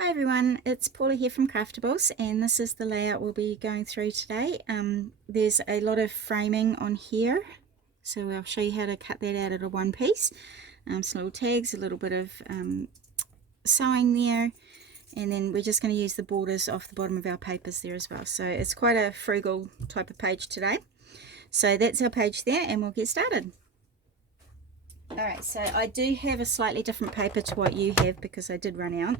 Hi everyone, it's Paula here from Craftables, and this is the layout we'll be going through today. There's a lot of framing on here, so I'll show you how to cut that out at a one piece. Some little tags, a little bit of sewing there, and then we're just going to use the borders off the bottom of our papers there as well. So it's quite a frugal type of page today. So that's our page there, and we'll get started. Alright, so I do have a slightly different paper to what you have because I did run out.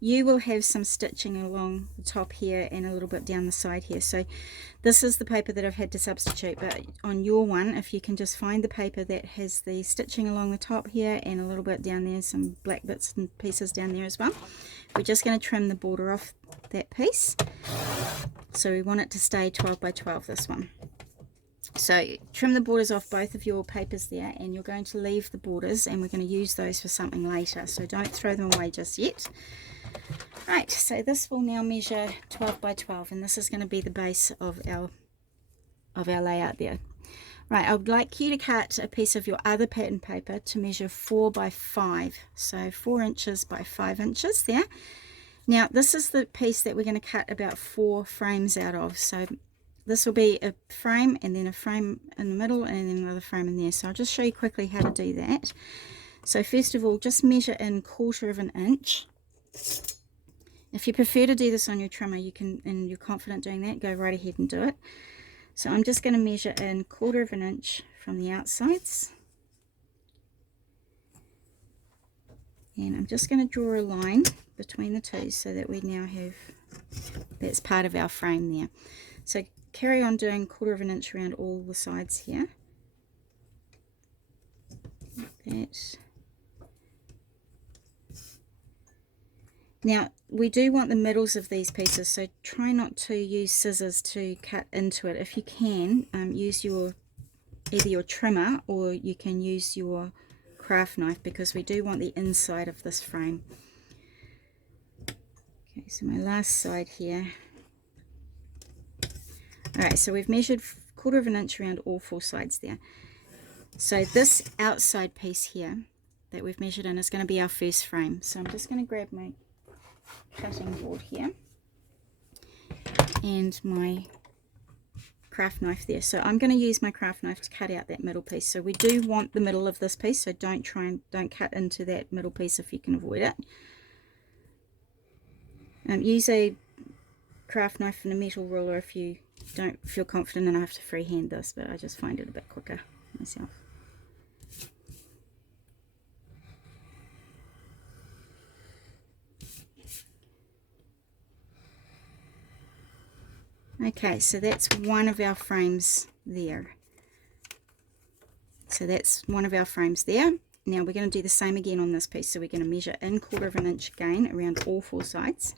You will have some stitching along the top here and a little bit down the side here. So this is the paper that I've had to substitute, but on your one, if you can just find the paper that has the stitching along the top here and a little bit down there, some black bits and pieces down there as well. We're just going to trim the border off that piece. So we want it to stay 12 by 12, this one. So trim the borders off both of your papers there, and you're going to leave the borders, and we're going to use those for something later, so don't throw them away just yet. Right, so this will now measure 12 by 12, and this is going to be the base of our layout there. Right, I would like you to cut a piece of your other pattern paper to measure 4 by 5, so 4 inches by 5 inches there. Now this is the piece that we're going to cut about 4 frames out of, so this will be a frame and then a frame in the middle and then another frame in there. So I'll just show you quickly how to do that. So first of all, just measure in 1/4 of an inch. If you prefer to do this on your trimmer, you can, and you're confident doing that, go right ahead and do it. So I'm just going to measure in 1/4 of an inch from the outsides. And I'm just going to draw a line between the two so that we now have, that's part of our frame there. So carry on doing 1/4 of an inch around all the sides here. Like that. Now we do want the middles of these pieces, so try not to use scissors to cut into it. If you can, use either your trimmer or you can use your craft knife, because we do want the inside of this frame. Okay, so my last side here. Alright, so we've measured 1/4 of an inch around all 4 sides there. So this outside piece here that we've measured in is going to be our first frame. So I'm just going to grab my cutting board here and my craft knife there. So I'm going to use my craft knife to cut out that middle piece. So we do want the middle of this piece, so don't cut into that middle piece if you can avoid it. Use a craft knife and a metal ruler if you don't feel confident enough to freehand this, but I just find it a bit quicker myself. Okay, so that's one of our frames there. So that's one of our frames there. Now we're going to do the same again on this piece. So we're going to measure in 1/4 of an inch again around all 4 sides.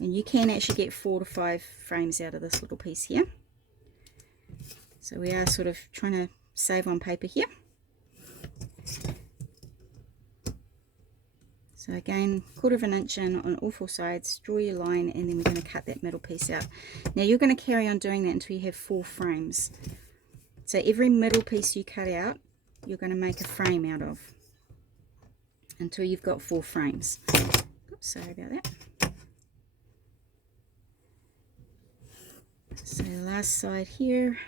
And you can actually get 4 to 5 frames out of this little piece here. So we are sort of trying to save on paper here. So again, 1/4 of an inch in on all 4 sides, draw your line, and then we're going to cut that middle piece out. Now you're going to carry on doing that until you have 4 frames. So every middle piece you cut out, you're going to make a frame out of until you've got 4 frames. Oops, sorry about that. So the last side here.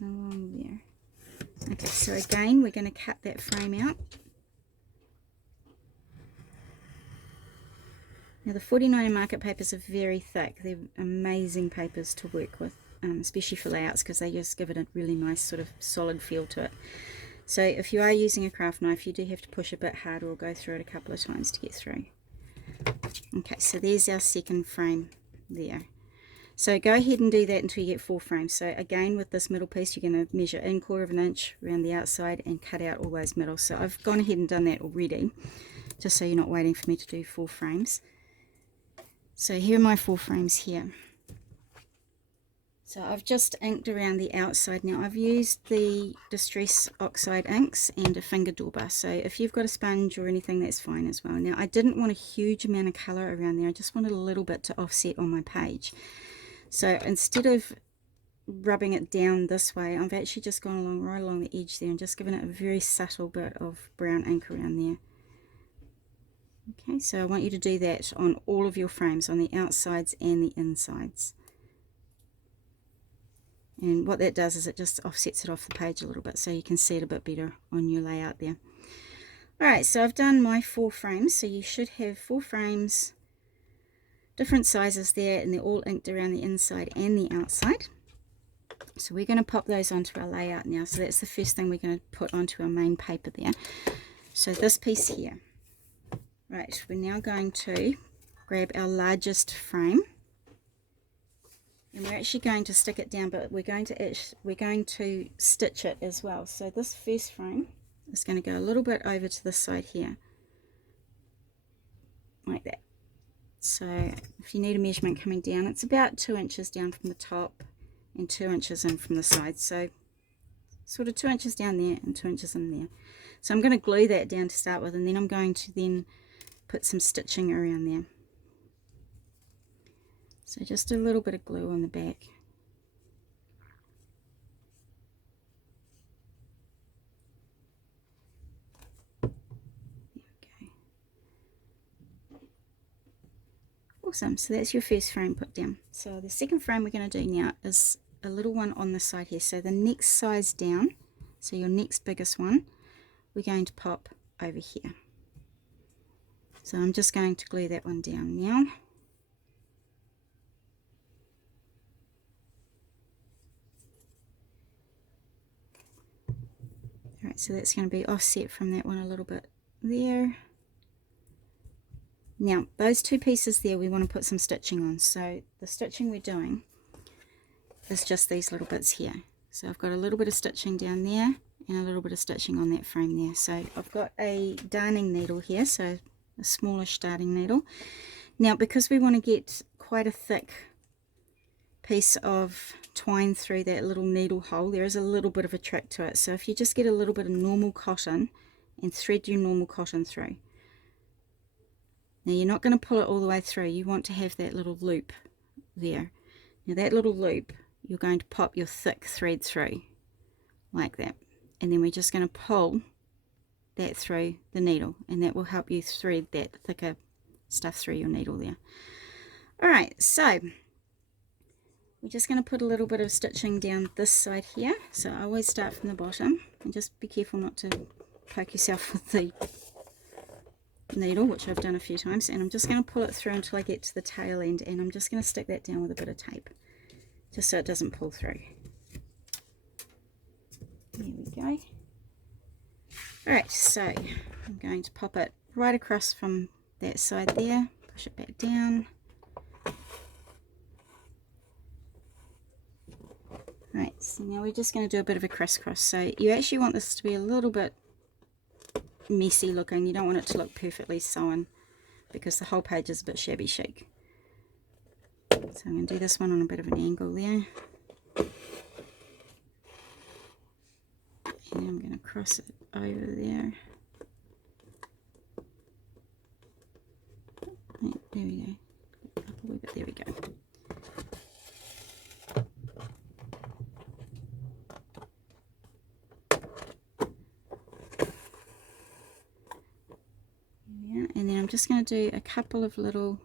Along there. Okay, so again, we're going to cut that frame out. Now the 49 market papers are very thick. They're amazing papers to work with, especially for layouts, because they just give it a really nice sort of solid feel to it. So if you are using a craft knife, you do have to push a bit harder or go through it a couple of times to get through. Okay, so there's our second frame there. So go ahead and do that until you get 4 frames. So again, with this middle piece, you're going to measure in 1/4 of an inch around the outside and cut out all those middles. So I've gone ahead and done that already, just so you're not waiting for me to do 4 frames. So here are my 4 frames here. So I've just inked around the outside. Now I've used the Distress Oxide inks and a finger dauber. So if you've got a sponge or anything, that's fine as well. Now I didn't want a huge amount of colour around there. I just wanted a little bit to offset on my page. So instead of rubbing it down this way, I've actually just gone along right along the edge there and just given it a very subtle bit of brown ink around there. Okay, so I want you to do that on all of your frames, on the outsides and the insides. And what that does is it just offsets it off the page a little bit so you can see it a bit better on your layout there. Alright, so I've done my 4 frames, so you should have 4 frames, different sizes there, and they're all inked around the inside and the outside. So we're going to pop those onto our layout now. So that's the first thing we're going to put onto our main paper there. So this piece here. Right, we're now going to grab our largest frame, and we're actually going to stick it down, but we're going to stitch it as well. So this first frame is going to go a little bit over to this side here, like that. So if you need a measurement coming down, it's about 2 inches down from the top and 2 inches in from the side. So sort of 2 inches down there and 2 inches in there. So I'm going to glue that down to start with, and then I'm going to then put some stitching around there. So just a little bit of glue on the back. Okay. Awesome, so that's your first frame put down. So the second frame we're going to do now is a little one on the side here. So the next size down, so your next biggest one, we're going to pop over here. So I'm just going to glue that one down now. Alright, so that's going to be offset from that one a little bit there. Now, those 2 pieces there we want to put some stitching on. So the stitching we're doing is just these little bits here. So I've got a little bit of stitching down there and a little bit of stitching on that frame there. So I've got a darning needle here, so a smallish darning needle. Now, because we want to get quite a thick piece of twine through that little needle hole, there is a little bit of a trick to it. So if you just get a little bit of normal cotton and thread your normal cotton through. Now you're not going to pull it all the way through, you want to have that little loop there. Now that little loop, you're going to pop your thick thread through like that, and then we're just going to pull that through the needle, and that will help you thread that thicker stuff through your needle there. Alright, so we're just going to put a little bit of stitching down this side here. So I always start from the bottom, and just be careful not to poke yourself with the needle, which I've done a few times, and I'm just going to pull it through until I get to the tail end, and I'm just going to stick that down with a bit of tape just so it doesn't pull through. There we go. Alright, so I'm going to pop it right across from that side there, push it back down. Right, so now we're just going to do a bit of a crisscross. So you actually want this to be a little bit messy looking. You don't want it to look perfectly sewn because the whole page is a bit shabby chic. So I'm going to do this one on a bit of an angle there. And I'm going to cross it over there. Right, there we go. Up a little bit, there we go. And then I'm just going to do a couple of little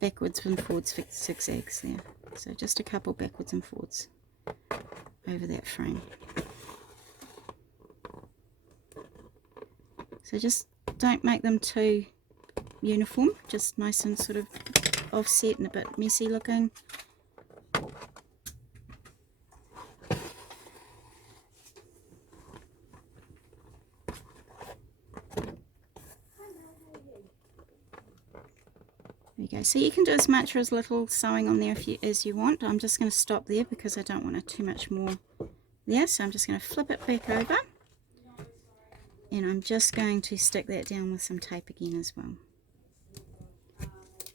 backwards and forwards zigzags there. So just a couple backwards and forwards over that frame. So just don't make them too uniform, just nice and sort of offset and a bit messy looking. There you go. So you can do as much or as little sewing on there as you want. I'm just going to stop there because I don't want too much more there. So I'm just going to flip it back over. And I'm just going to stick that down with some tape again as well.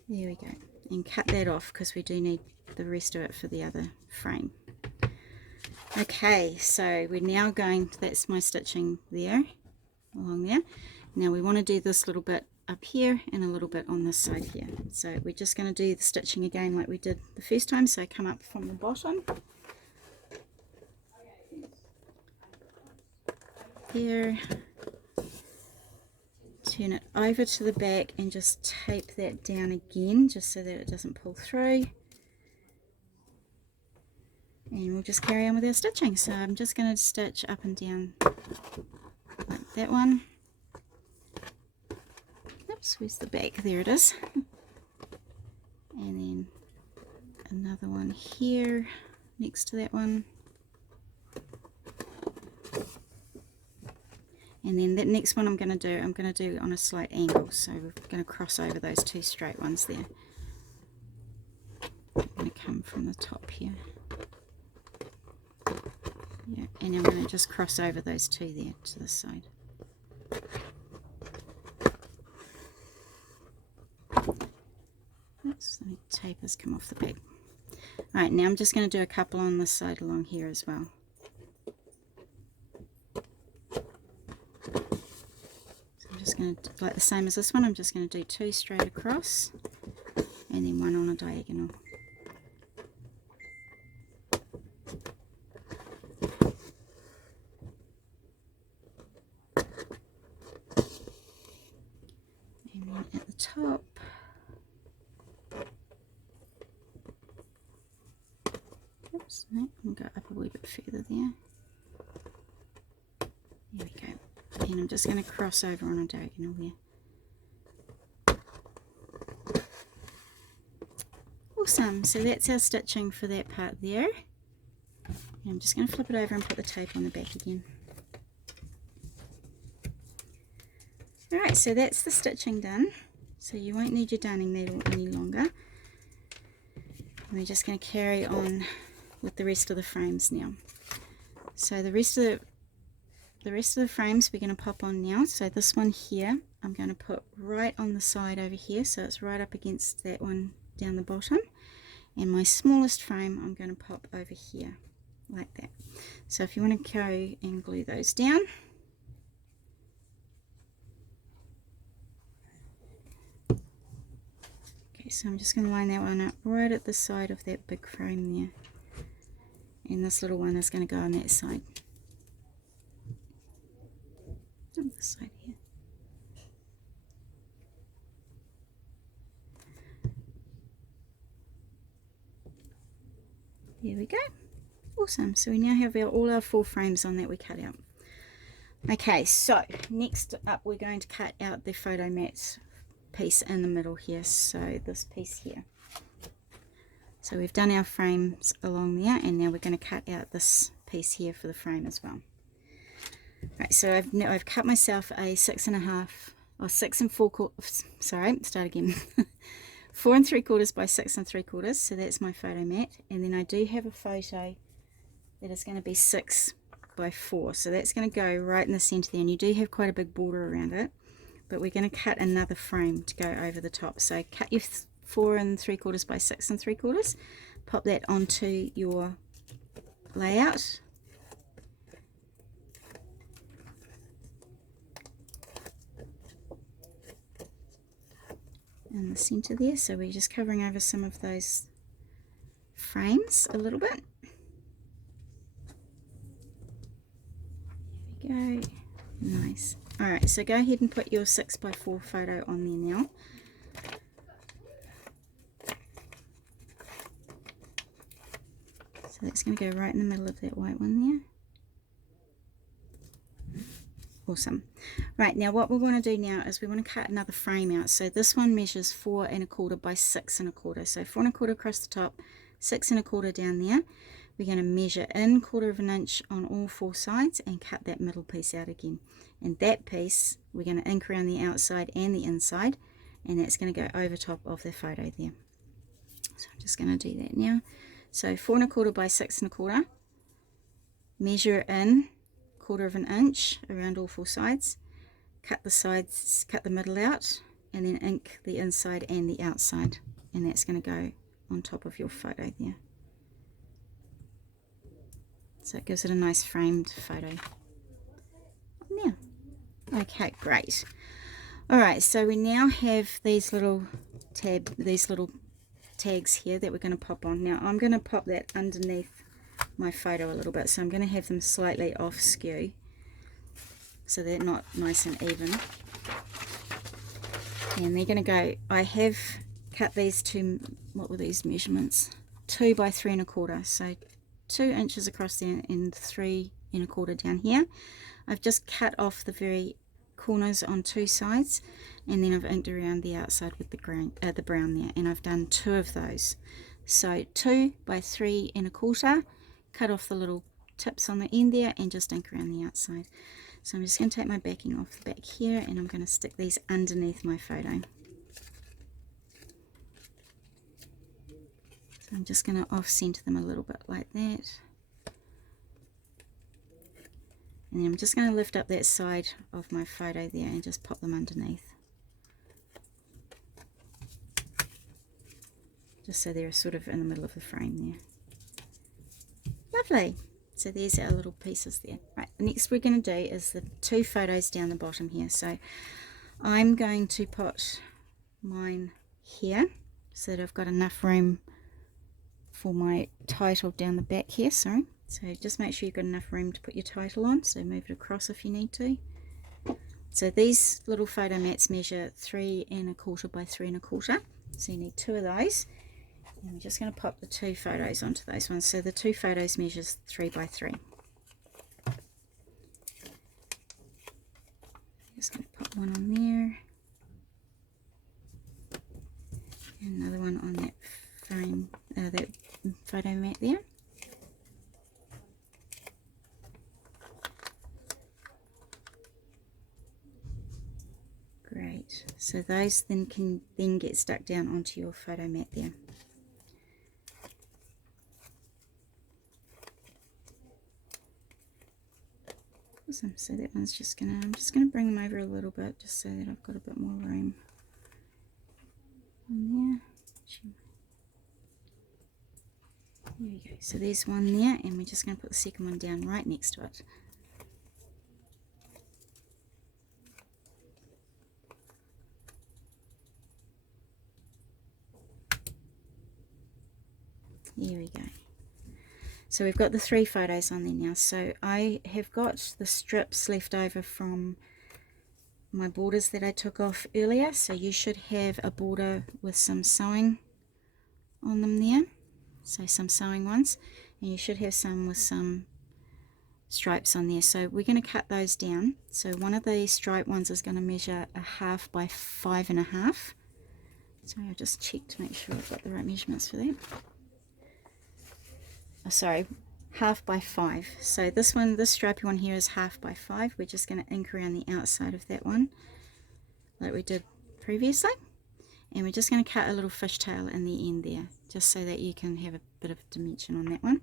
There we go. And cut that off because we do need the rest of it for the other frame. Okay, so we're now going, that's my stitching there, along there. Now we want to do this little bit up here and a little bit on this side here. So we're just going to do the stitching again like we did the first time. So come up from the bottom there, turn it over to the back and just tape that down again just so that it doesn't pull through, and we'll just carry on with our stitching. So I'm just going to stitch up and down like that one. Oops, where's the back? There it is. And then another one here next to that one. And then that next one I'm going to do on a slight angle. So we're going to cross over those two straight ones there. I'm going to come from the top here. Yeah, and I'm going to just cross over those two there to the side. Oops, the tape has come off the back. Alright, now I'm just going to do a couple on this side along here as well. So I'm just going to, like the same as this one, I'm just going to do two straight across and then one on a diagonal. And then at the top, oops, no, I'll go up a wee bit further there. There we go. And I'm just going to cross over on a diagonal there. Awesome, so that's our stitching for that part there. And I'm just going to flip it over and put the tape on the back again. Alright, so that's the stitching done. So you won't need your darning needle any longer. And we're just going to carry on with the rest of the frames now. So the rest of the frames we're going to pop on now. So this one here I'm going to put right on the side over here, so it's right up against that one down the bottom. And my smallest frame I'm going to pop over here like that. So if you want to go and glue those down, okay, so I'm just going to line that one up right at the side of that big frame there, and this little one is going to go on that side, on this side here. There we go. Awesome. So we now have all our 4 frames on that we cut out. Okay, so next up we're going to cut out the photo mat piece in the middle here. So this piece here. So we've done our frames along there, and now we're going to cut out this piece here for the frame as well. Right, so I've cut myself a 6 and 3/4 by 6 3/4, so that's my photo mat. And then I do have a photo that is going to be 6 by 4, so that's going to go right in the center there, and you do have quite a big border around it, but we're going to cut another frame to go over the top. So cut your 4 3/4 by 6 3/4, pop that onto your layout, in the center there. So we're just covering over some of those frames a little bit. There we go. Nice. Alright, so go ahead and put your 6 by 4 photo on there now. So that's going to go right in the middle of that white one there. Awesome. Right, now what we want to do now is we want to cut another frame out. So this one measures 4 1/4 by 6 1/4. So 4 1/4 across the top, 6 1/4 down there. We're going to measure in 1/4 inch on all 4 sides and cut that middle piece out again. And that piece we're going to ink around the outside and the inside, and that's going to go over top of the photo there. So I'm just going to do that now. So 4 1/4 by 6 1/4. Measure in 1/4 inch around all 4 sides, cut the sides, cut the middle out, and then ink the inside and the outside, and that's going to go on top of your photo there. So it gives it a nice framed photo. Yeah. Okay, great. Alright, so we now have these little tags here that we're going to pop on. Now I'm going to pop that underneath my photo a little bit, so I'm going to have them slightly off skew so they're not nice and even. And they're going to go, I have cut these to, what were these measurements? 2 by 3 1/4, so 2 inches across there and 3 1/4 down here. I've just cut off the very corners on 2 sides, and then I've inked around the outside with the brown there, and I've done 2 of those. So 2 by 3 1/4, cut off the little tips on the end there and just ink around the outside. So I'm just going to take my backing off the back here, and I'm going to stick these underneath my photo. So I'm just going to off center them a little bit like that. And then I'm just going to lift up that side of my photo there and just pop them underneath. Just so they're sort of in the middle of the frame there. Lovely. So there's our little pieces there. Right, the next we're going to do is the 2 photos down the bottom here. So I'm going to put mine here so that I've got enough room for my title down the back here, sorry. So just make sure you've got enough room to put your title on, so move it across if you need to. So these little photo mats measure 3 1/4 by 3 1/4, so you need 2 of those. And we're just going to pop the 2 photos onto those ones. So the 2 photos measures 3 by 3. Just going to pop one on there, and another one on that frame, that photo mat there. Great. So those then can then get stuck down onto your photo mat there. Awesome. So that one's just gonna, I'm just gonna bring them over a little bit just so that I've got a bit more room on there. There we go. So there's one there, and we're just going to put the second one down right next to it. There we go. So we've got the 3 photos on there now. So I have got the strips left over from my borders that I took off earlier. So you should have a border with some sewing on them there. So some sewing ones. And you should have some with some stripes on there. So we're going to cut those down. So one of the stripe ones is going to measure 1/2 by 5 1/2. So I'll just check to make sure I've got the right measurements for that. Oh, sorry, 1/2 by 5. So this one, this stripy one here is 1/2 by 5. We're just going to ink around the outside of that one like we did previously. And we're just going to cut a little fishtail in the end there, just so that you can have a bit of dimension on that one.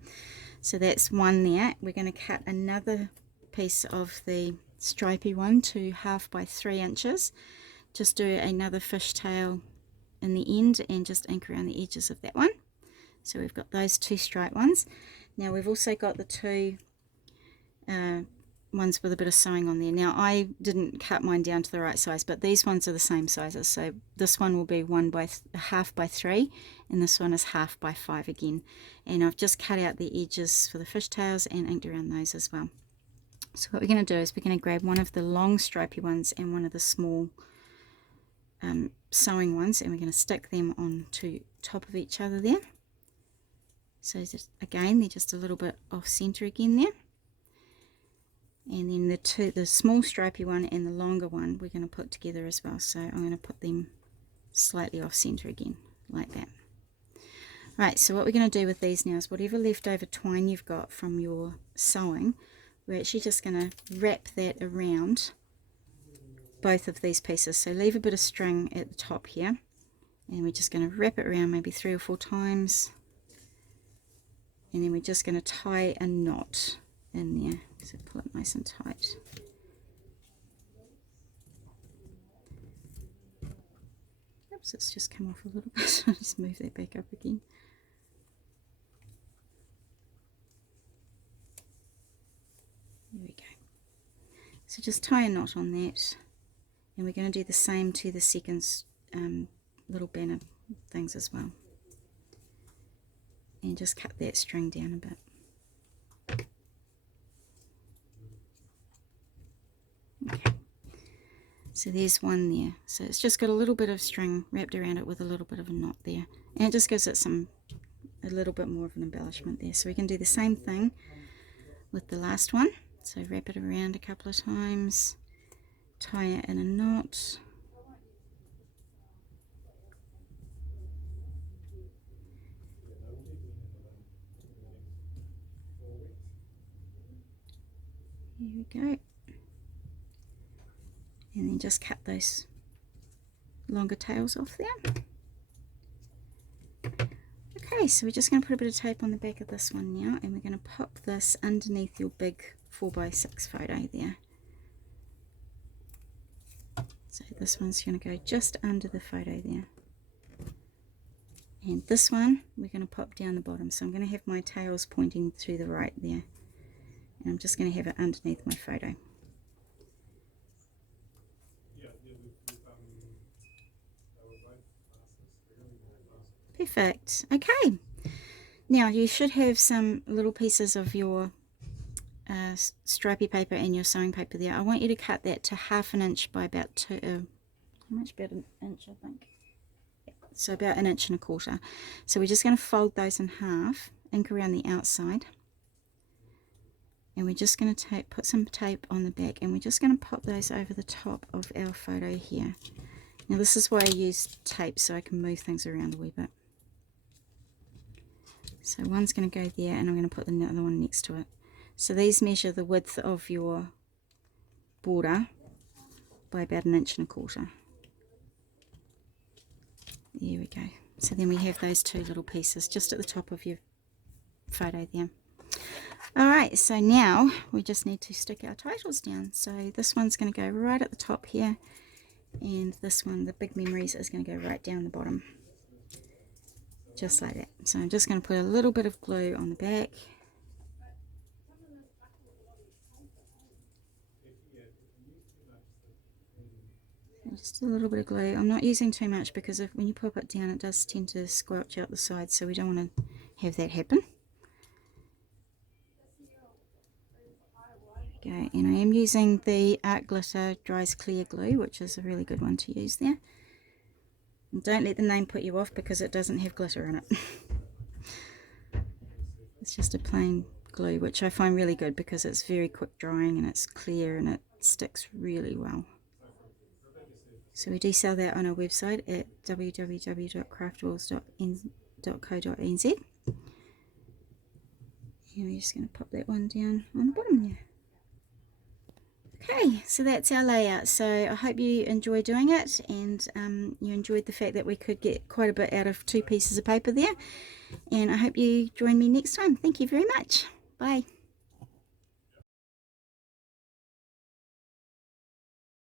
So that's one there. We're going to cut another piece of the stripy one to 1/2 by 3 inches. Just do another fishtail in the end and just ink around the edges of that one. So we've got those 2 stripe ones. Now we've also got the 2 ones with a bit of sewing on there. Now I didn't cut mine down to the right size, but these ones are the same sizes. So this one will be 1/2 by 3, and this one is 1/2 by 5 again. And I've just cut out the edges for the fishtails and inked around those as well. So what we're going to do is we're going to grab one of the long stripy ones and one of the small sewing ones, and we're going to stick them onto top of each other there. So just, again, they're just a little bit off center again there. And then the small stripy one and the longer one we're going to put together as well. So I'm going to put them slightly off center again, like that. Right, so what we're going to do with these now is whatever leftover twine you've got from your sewing, we're actually just going to wrap that around both of these pieces. So leave a bit of string at the top here, and we're just going to wrap it around maybe 3 or 4 times, and then we're just going to tie a knot in there. So pull it nice and tight. Oops, it's just come off a little bit. I'll just move that back up again. There we go. So just tie a knot on that, And we're going to do the same to the second little banner things as well. And just cut that string down a bit. Okay, so there's one there. So it's just got a little bit of string wrapped around it with a little bit of a knot there, and it just gives it a little bit more of an embellishment there. So we can do the same thing with the last one. So wrap it around a couple of times, tie it in a knot. Here we go. And then just cut those longer tails off there. Okay, so we're just going to put a bit of tape on the back of this one now, and we're going to pop this underneath your big 4x6 photo there. So this one's going to go just under the photo there. And this one we're going to pop down the bottom. So I'm going to have my tails pointing to the right there. And I'm just going to have it underneath my photo. Perfect. Okay, now you should have some little pieces of your stripy paper and your sewing paper there. I want you to cut that to 1/2 inch by about how much? About an inch, I think. Yeah, so about 1 1/4 inches. So we're just going to fold those in half, ink around the outside, and we're just going to put some tape on the back, and we're just going to pop those over the top of our photo here. Now this is why I use tape, so I can move things around a wee bit. So one's going to go there, and I'm going to put the other one next to it. So these measure the width of your border by about 1 1/4 inches. There we go. So then we have those two little pieces just at the top of your photo there. Alright, so now we just need to stick our titles down. So this one's going to go right at the top here, and this one, the big memories, is going to go right down the bottom. Just like that. So I'm just going to put a little bit of glue on the back. Just a little bit of glue. I'm not using too much because when you pop it down, it does tend to squelch out the sides, so we don't want to have that happen. There we go. And I am using the Art Glitter Dries Clear glue, which is a really good one to use there. And don't let the name put you off because it doesn't have glitter in it. It's just a plain glue, which I find really good because it's very quick drying and it's clear and it sticks really well. So we do sell that on our website at www.craftables.co.nz. And we're just going to pop that one down on the bottom there. Okay, so that's our layout. So I hope you enjoy doing it, and you enjoyed the fact that we could get quite a bit out of 2 pieces of paper there. And I hope you join me next time. Thank you very much. Bye.